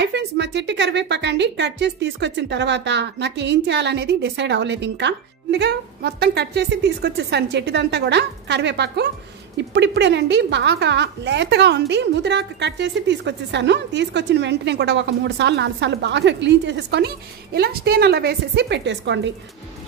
Hi friends, మా చెట్టు కరివేపాకు అండి కట్ చేసి తీసుకొచ్చిన తర్వాత నాకు ఏం చేయాలనేది డిసైడ్ అవ్వలేదు. ఇంకా ముందుగా మొత్తం కట్ చేసి తీసుకొచ్చేసాను చెట్టుదంతా కూడా కరివేపాకు. ఇప్పుడిప్పుడేనండి బాగా లేతగా ఉంది. ముదిరాకు కట్ చేసి తీసుకొచ్చేసాను. తీసుకొచ్చిన వెంటనే కూడా ఒక 3 సార్లు 4 సార్లు బాగా క్లీన్ చేసేసుకొని ఇలా స్టేనర్లో వేసేసి పెట్టేసుకోండి.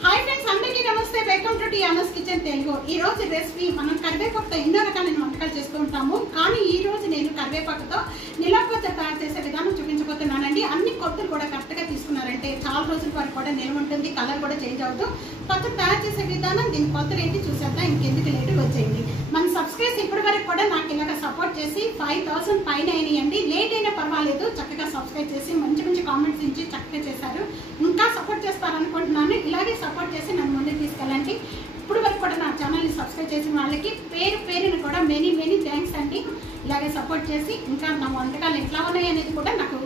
హాయ్ ఫ్రెండ్స్, అందరికీ నమస్తే. Welcome to Tiana's kitchen Telugu. ఈ రోజు రెసిపీ మనం కరివేపాకుతో ఎన్నో రకాలైన వంటకాలు చేస్తూ ఉంటాము. కానీ ఈ రోజు నేను కరివేపాకుతో నిలవ పచ్చడి తయారు చేసే విధానం చూపించబోతున్నానండి. అన్ని కొత్తులు కూడా కరెక్ట్గా తీసుకున్నారంటే చాలా రోజుల వరకు కూడా నిల్వ ఉంటుంది, కలర్ కూడా చేంజ్ అవుతూ. పచ్చడి తయారు చేసే విధానం దీని కొత్తలు ఏంటి చూసేద్దాం. ఇంకెందుకు లేటు వచ్చేయండి. మన సబ్స్క్రైబర్స్ ఇప్పటి వరకు కూడా నాకు ఇలాగ సపోర్ట్ చేసి 5000 పైన అయినాయండి. లేట్ అయినా పర్వాలేదు, చక్కగా సబ్స్క్రైబ్ చేసి మంచి మంచి కామెంట్స్ ఇచ్చి చక్కగా చేశారు. ఇంకా సపోర్ట్ చేస్తారనుకుంటున్నాను. ఇలాగే సపోర్ట్ చేసి నన్ను ముందుకు తీసుకెళ్ళండి. ఇప్పుడు వరకు కూడా నా ఛానల్ని సబ్స్క్రైబ్ చేసిన వాళ్ళకి పేరు పేరుని కూడా మెనీ థ్యాంక్స్ అండి. ఇలాగే సపోర్ట్ చేసి ఇంకా నా వంటకాలు ఎట్లా ఉన్నాయి అనేది కూడా నాకు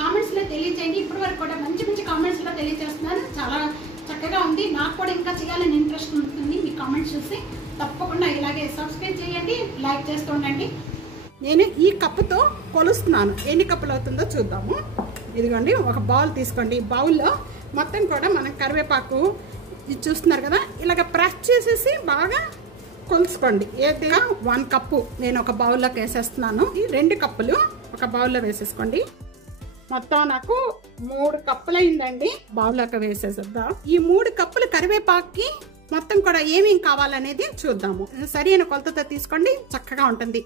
కామెంట్స్లో తెలియజేయండి. ఇప్పటి వరకు కూడా మంచి మంచి కామెంట్స్లో తెలియజేస్తున్నారు. చాలా చక్కగా ఉంది. నాకు కూడా ఇంకా చేయాలని ఇంట్రెస్ట్ ఉంటుంది. మీ కామెంట్స్ చూసి తప్పకుండా ఇలాగే సబ్స్క్రైబ్ చేయండి, లైక్ చేస్తూ ఉండండి. నేను ఈ కప్పుతో కొలుస్తున్నాను. ఎన్ని కప్పులు అవుతుందో చూద్దాము. ఇదిగోండి, ఒక బౌల్ తీసుకోండి. ఈ బౌల్లో మొత్తం కూడా మనం కరివేపాకు ఇది చూస్తున్నారు కదా, ఇలాగ ప్రెస్ చేసేసి బాగా కొలుసుకోండి. ఏదిగా 1 కప్పు నేను ఒక బౌల్లోకి వేసేస్తున్నాను. ఈ 2 కప్పులు ఒక బౌల్లో వేసేసుకోండి. మొత్తం నాకు 3 కప్పులు అయిందండి. బౌల్లోకి వేసేద్దాం. ఈ 3 కప్పులు కరివేపాకుకి మొత్తం కూడా ఏమేం కావాలనేది చూద్దాము. సరైన కొలతతో తీసుకోండి, చక్కగా ఉంటుంది.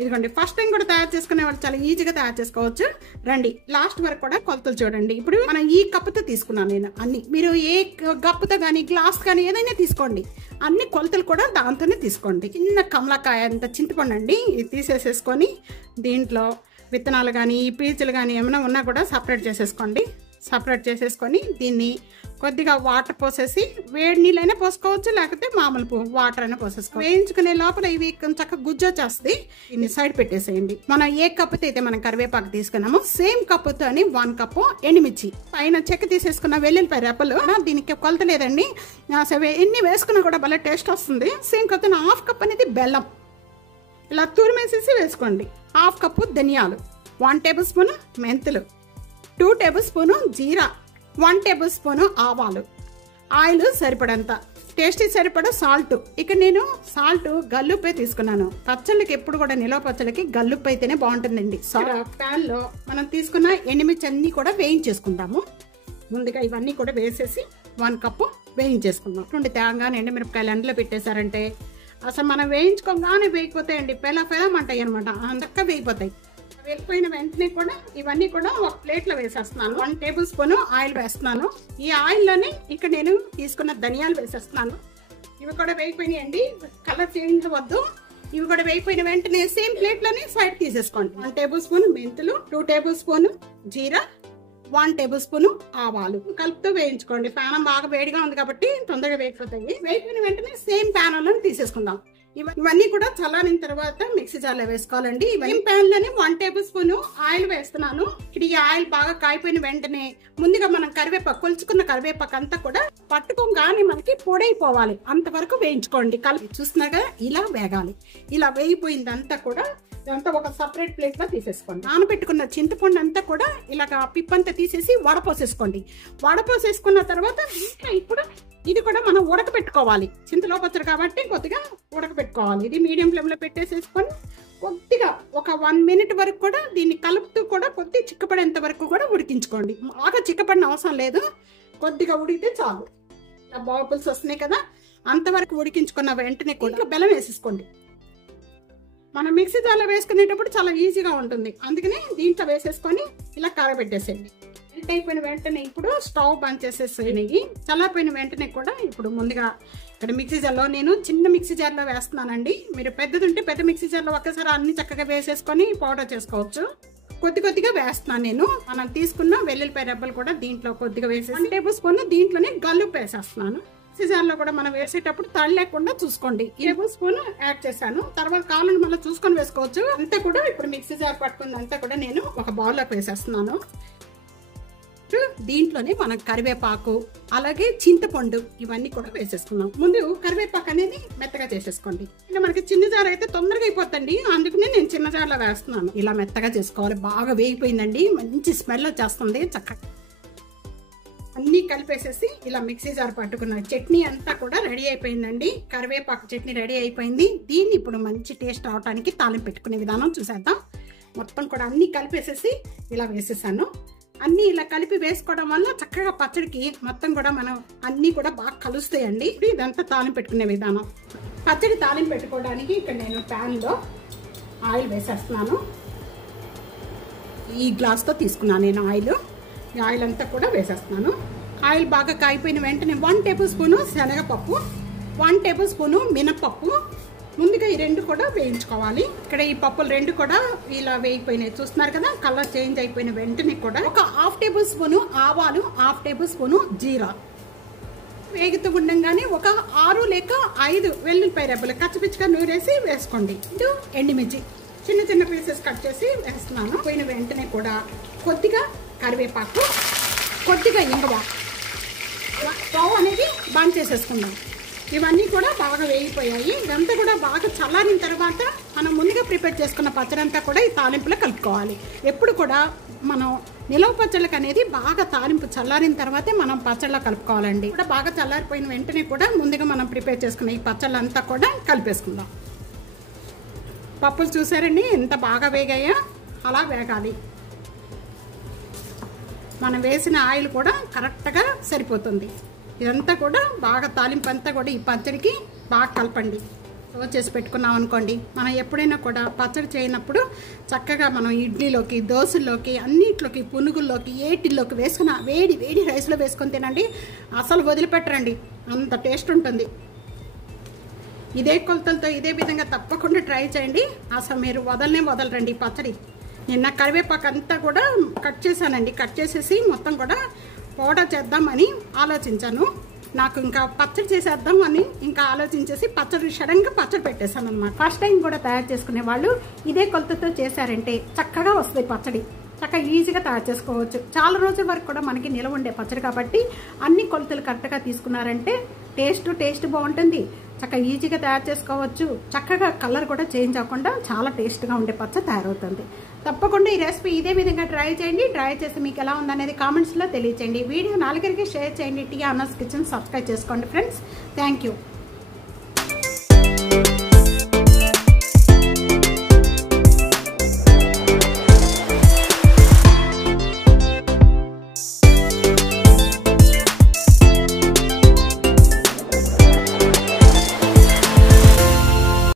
ఇదిగోండి, ఫస్ట్ టైం కూడా తయారు చేసుకునే వాళ్ళు చాలా ఈజీగా తయారు చేసుకోవచ్చు. రండి, లాస్ట్ వరకు కూడా కొలతలు చూడండి. ఇప్పుడు మనం ఈ కప్పుతో తీసుకున్నాను నేను అన్ని. మీరు ఏ కప్పుతో కానీ గ్లాస్ కానీ ఏదైనా తీసుకోండి. అన్ని కొలతలు కూడా దాంతోనే తీసుకోండి. చిన్న కమలకాయ అంత చింతపండు అండి, ఇది తీసేసేసుకొని దీంట్లో విత్తనాలు కానీ పీచులు కానీ ఏమైనా ఉన్నా కూడా సపరేట్ చేసేసుకోండి. సపరేట్ చేసేసుకొని దీన్ని కొద్దిగా వాటర్ పోసేసి, వేడి నీళ్ళైనా పోసుకోవచ్చు, లేకపోతే మామూలు వాటర్ అయినా పోసేసుకోవచ్చు. వేయించుకునే లోపల ఇవి చక్కగా గుజ్జు వచ్చేస్తుంది. దీన్ని సైడ్ పెట్టేసేయండి. మనం ఏ కప్పుతో అయితే మనం కరివేపాకు తీసుకున్నామో సేమ్ కప్పుతో 1 కప్పు ఎండుమిర్చి, పైన చెక్క తీసేసుకున్న వెల్లుల్లిపాయ రెప్పలు. దీనికి కొలత లేదండి, ఎన్ని వేసుకున్నా కూడా భలే టేస్ట్ వస్తుంది. సేమ్ కప్పు 1/2 కప్ అనేది బెల్లం ఇలా తురిమేసేసి వేసుకోండి. 1/2 కప్పు ధనియాలు, 1 టేబుల్ స్పూన్ మెంతులు, 2 టేబుల్ స్పూను జీరా, 1 టేబుల్ స్పూను ఆవాలు, ఆయిల్ సరిపడంత, టేస్టీ సరిపడ సాల్ట్. ఇక్కడ నేను సాల్ట్ గల్లుప్పే తీసుకున్నాను. పచ్చళ్ళకి ఎప్పుడు కూడా నిలవ పచ్చళ్ళకి గల్లుప్పు అయితేనే బాగుంటుందండి. ప్యాన్లో మనం తీసుకున్న ఎండుమిర్చి అన్ని కూడా వేయించేసుకుందాము. ముందుగా ఇవన్నీ కూడా వేసేసి 1 కప్పు వేయించేసుకుందాం. 2 తేగానే ఎండుమిరపకాయలు ఎండలో పెట్టేశారంటే అసలు మనం వేయించుకోగానే వేగిపోతాయండి. పెలమంటాయి అనమాట, అంతక్క వేగిపోతాయి. వేగిపోయిన వెంటనే కూడా ఇవన్నీ కూడా ఒక ప్లేట్లో వేసేస్తున్నాను. 1 టేబుల్ స్పూన్ ఆయిల్ వేస్తున్నాను. ఈ ఆయిల్లోనే ఇక్కడ నేను తీసుకున్న ధనియాలు వేసేస్తున్నాను. ఇవి కూడా వేగిపోయినాయండి, కలర్ చేంజ్ అవ్వద్దు. ఇవి కూడా వేగిపోయిన వెంటనే సేమ్ ప్లేట్లోనే సైడ్ తీసేసుకోండి. 1 టేబుల్ స్పూన్ మెంతులు, 2 టేబుల్ స్పూన్ జీరా, 1 టేబుల్ స్పూన్ ఆవాలు కలుపుతూ వేయించుకోండి. ప్యాన్ బాగా వేడిగా ఉంది కాబట్టి తొందరగా వేగిపోతాయి. వేగిపోయిన వెంటనే సేమ్ ప్యాన్లో తీసేసుకుందాం. ఇవన్నీ కూడా చల్లారిన తర్వాత మిక్సీ జార్లో వేసుకోవాలండి. ఇవన్నీ ప్యాన్ లోనే 1 టేబుల్ స్పూన్ ఆయిల్ వేస్తున్నాను. ఇక్కడ ఈ ఆయిల్ బాగా కాయిపోయిన వెంటనే ముందుగా మనం కరివేపాకు కొలుచుకున్న కరివేపాకు అంతా కూడా పట్టుకోగానే మనకి పొడైపోవాలి, అంతవరకు వేయించుకోండి. కలిపి చూస్తున్నాగా ఇలా వేగాలి. ఇలా వేగిపోయిందంతా కూడా ఇదంతా ఒక సపరేట్ ప్లేట్ లో తీసేసుకోండి. నానబెట్టుకున్న చింతపండు అంతా కూడా ఇలాగ పిప్పంతా తీసేసి వడపోసేసుకోండి. వడపోసేసుకున్న తర్వాత ఇప్పుడు ఇది కూడా మనం ఉడకబెట్టుకోవాలి. చింతలో పచ్చడి కాబట్టి కొద్దిగా ఉడకబెట్టుకోవాలి. ఇది మీడియం ఫ్లేమ్లో పెట్టేసేసుకొని కొద్దిగా ఒక 1 మినిట్ వరకు కూడా దీన్ని కలుపుతూ కూడా కొద్దిగా చిక్కపడేంత వరకు కూడా ఉడికించుకోండి. బాగా చిక్కపడిన అవసరం లేదు, కొద్దిగా ఉడికితే చాలు. ఇలా బబుల్స్ వస్తున్నాయి కదా, అంతవరకు ఉడికించుకున్న వెంటనే కూడా బెల్లం వేసేసుకోండి. మనం మిక్సీ జార్లో వేసుకునేటప్పుడు చాలా ఈజీగా ఉంటుంది, అందుకని దీంట్లో వేసేసుకొని ఇలా కారబెట్టేసేయండి. మెల్ట్ అయిపోయిన వెంటనే ఇప్పుడు స్టవ్ బంద్ చేసేసేయండి. చల్లారిపోయిన వెంటనే కూడా ఇప్పుడు ముందుగా ఇక్కడ మిక్సీ జార్లో నేను చిన్న మిక్సీ జార్లో వేస్తున్నానండి. మీరు పెద్దది ఉంటే పెద్ద మిక్సీ జార్లో ఒక్కసారి అన్ని చక్కగా వేసేసుకొని పౌడర్ చేసుకోవచ్చు. కొద్దిగా వేస్తున్నాను నేను. మనం తీసుకున్న వెల్లుల్లిపాయ రెబ్బలు కూడా దీంట్లో కొద్దిగా వేసేసి 1 టేబుల్ స్పూన్ దీంట్లోనే గల్లుప్పు వేసేస్తున్నాను. మిక్సీ జార్లో కూడా మనం వేసేటప్పుడు తడి లేకుండా చూసుకోండి. 1 టేబుల్ స్పూన్ యాడ్ చేశాను. తర్వాత కావాలని మళ్ళీ చూసుకొని వేసుకోవచ్చు. అంతా కూడా ఇప్పుడు మిక్సీ జార్ పట్టుకుంది అంతా కూడా నేను ఒక బౌల్లోకి వేసేస్తున్నాను. ఫస్ట్ దీంట్లోనే మనం కరివేపాకు అలాగే చింతపండు ఇవన్నీ కూడా వేసేసుకున్నాం. ముందు కరివేపాకు అనేది మెత్తగా చేసేసుకోండి. ఇలా మనకి చిన్న జార్ అయితే తొందరగా అయిపోతుంది, అందుకనే నేను చిన్న జార్లో వేస్తున్నాను. ఇలా మెత్తగా చేసుకోవాలి. బాగా వేగిపోయిందండి, మంచి స్మెల్ వచ్చేస్తుంది. చక్కగా అన్నీ కలిపేసేసి ఇలా మిక్సీ జార్ పట్టుకున్న చట్నీ అంతా కూడా రెడీ అయిపోయిందండి. కరివేపాకు చట్నీ రెడీ అయిపోయింది. దీన్ని ఇప్పుడు మంచి టేస్ట్ రావడానికి తాలింపు పెట్టుకునే విధానం చూసేద్దాం. మొత్తం కూడా అన్నీ కలిపేసేసి ఇలా వేసేసాను. అన్నీ ఇలా కలిపి వేసుకోవడం వల్ల చక్కగా పచ్చడికి మొత్తం కూడా మనం అన్నీ కూడా బాగా కలుస్తాయండి. ఇదంతా తాలింపు పెట్టుకునే విధానం. పచ్చడి తాలింపు పెట్టుకోవడానికి ఇక్కడ నేను ప్యాన్లో ఆయిల్ వేసేస్తున్నాను. ఈ గ్లాస్తో తీసుకున్నాను నేను ఆయిల్. ఈ ఆయిల్ అంతా కూడా వేసేస్తున్నాను. ఆయిల్ బాగా కాగిపోయిన వెంటనే 1 టేబుల్ స్పూను శనగపప్పు, 1 టేబుల్ స్పూను మినపప్పు ముందుగా ఈ రెండు కూడా వేయించుకోవాలి. ఇక్కడ ఈ పప్పులు రెండు కూడా ఇలా వేగిపోయినాయి, చూస్తున్నారు కదా. కలర్ చేంజ్ అయిపోయిన వెంటనే కూడా ఒక 1/2 టేబుల్ స్పూను ఆవాలు, 1/2 టేబుల్ స్పూను జీరా వేగుతూ ఉండగానే ఒక 6 లేక 5 వెల్లుల్లిపాయ రెబ్బలు కచ్చిపిచ్చిగా నూరేసి వేసుకోండి. ఇటు ఎండుమిర్చి చిన్న చిన్న పీసెస్ కట్ చేసి వేస్తున్నాను. పోయిన వెంటనే కూడా కొద్దిగా కరివేపాకు, కొద్దిగా ఇంగువ, స్టవ్ అనేది బంద్ చేసేసుకుందాం. ఇవన్నీ కూడా బాగా వేగిపోయాయి. ఇదంతా కూడా బాగా చల్లారిన తర్వాత మనం ముందుగా ప్రిపేర్ చేసుకున్న పచ్చడి అంతా కూడా ఈ తాలింపులో కలుపుకోవాలి. ఎప్పుడు కూడా మనం నిలవ పచ్చళ్ళకి అనేది బాగా తాలింపు చల్లారిన తర్వాతే మనం పచ్చళ్ళలో కలుపుకోవాలండి. కూడా బాగా చల్లారిపోయిన వెంటనే కూడా ముందుగా మనం ప్రిపేర్ చేసుకున్న ఈ పచ్చళ్ళంతా కూడా కలిపేసుకుందాం. పప్పులు చూసారండి ఎంత బాగా వేగాయో, అలా వేగాలి. మనం వేసిన ఆయిల్ కూడా కరెక్ట్గా సరిపోతుంది. ఇదంతా కూడా బాగా తాలింపు అంతా కూడా ఈ పచ్చడికి బాగా కలపండి. స్టోర్ చేసి పెట్టుకున్నాం అనుకోండి, మనం ఎప్పుడైనా కూడా పచ్చడి చేయనప్పుడు చక్కగా మనం ఇడ్లీలోకి, దోశల్లోకి, అన్నిట్లోకి, పునుగుల్లోకి, ఏటిల్లోకి వేసుకున్న వేడి వేడి రైస్లో వేసుకొని తినండి. అసలు వదిలిపెట్టరండి, అంత టేస్ట్ ఉంటుంది. ఇదే కొలతలతో ఇదే విధంగా తప్పకుండా ట్రై చేయండి. అసలు మీరు వదలరండి పచ్చడి. నిన్న కరివేపాకు అంతా కూడా కట్ చేశానండి. కట్ చేసేసి మొత్తం కూడా పౌడర్ చేద్దామని ఆలోచించాను. నాకు ఇంకా పచ్చడి చేసేద్దాం అని ఇంకా ఆలోచించేసి సడన్గా పచ్చడి పెట్టేశాను అనమాట. ఫస్ట్ టైం కూడా తయారు చేసుకునే వాళ్ళు ఇదే కొలతతో చేశారంటే చక్కగా వస్తుంది పచ్చడి. చక్కగా ఈజీగా తయారు చేసుకోవచ్చు. చాలా రోజుల వరకు కూడా మనకి నిలవ ఉండే పచ్చడి కాబట్టి అన్ని కొలతలు కరెక్ట్గా తీసుకున్నారంటే టేస్ట్ బాగుంటుంది. చక్కగా ఈజీగా తయారు చేసుకోవచ్చు. చక్కగా కలర్ కూడా చేంజ్ అవ్వకుండా చాలా టేస్ట్గా ఉండే పచ్చడి తయారవుతుంది. తప్పకుండా ఈ రెసిపీ ఇదే విధంగా ట్రై చేయండి. ట్రై చేసి మీకు ఎలా ఉందనేది కామెంట్స్లో తెలియచేయండి. వీడియో 4 షేర్ చేయండి. టీ అన్నస్ కిచెన్ సబ్స్క్రైబ్ చేసుకోండి ఫ్రెండ్స్. Thank you.